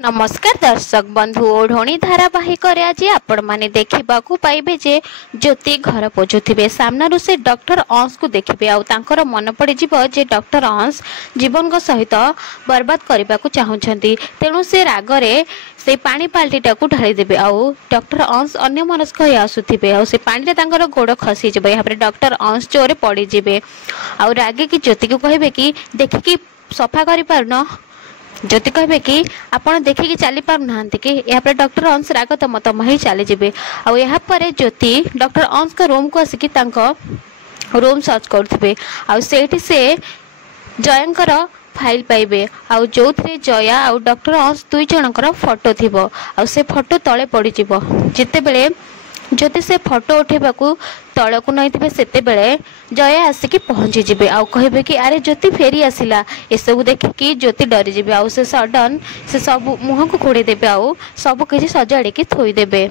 नमस्कार दर्शक बंधु ओढ़णी धारावाहिक आज आपण माने देखा पाइबे जे ज्योति घर पोछुथिबे सामनारु से डॉक्टर अंश को देखिबे आउ तांकर मन पड़ी जिवो जे डॉक्टर अंश जीवन को सहित बर्बाद करने को चाहूछंती तेणु से रागरे से पानी बाल्टीटा को ढाली देबे आउ डॉक्टर अंश अन्य मनस्क होई आसुथिबे आउ से पानी रे तांकर गोड़ खसी जिबे यहाँ पर डॉक्टर अंश जोरे पड़ी जिबे आउ रागे की ज्योति को कहबे कि देखि सफा करि पारनो ज्योति कहे कि आपण देखिकी चली पार ना कि यहाँ डॉक्टर अंश राग तम तम ही चली जी आपर ज्योति डॉक्टर अंश का रूम को आसिक रूम सर्च करुवे आठी से जयंकर फाइल पाइबे आउ जो जया आउ डॉक्टर अंश दुई जनकर फोटो थी से फोटो तले पड़ जिते बड़े जदि से फोटो उठेबा तल को नहीं सेते बेले जया आसिक पहुँची जिबे आउ कहबे कि अरे ज्योति फेरी आसिला ए सब देखिकी ज्योति डरी जिबे आउ से सडन से सब मुह को घोड़े देबे आउ सब किछि सजाड़ी की थोई देबे।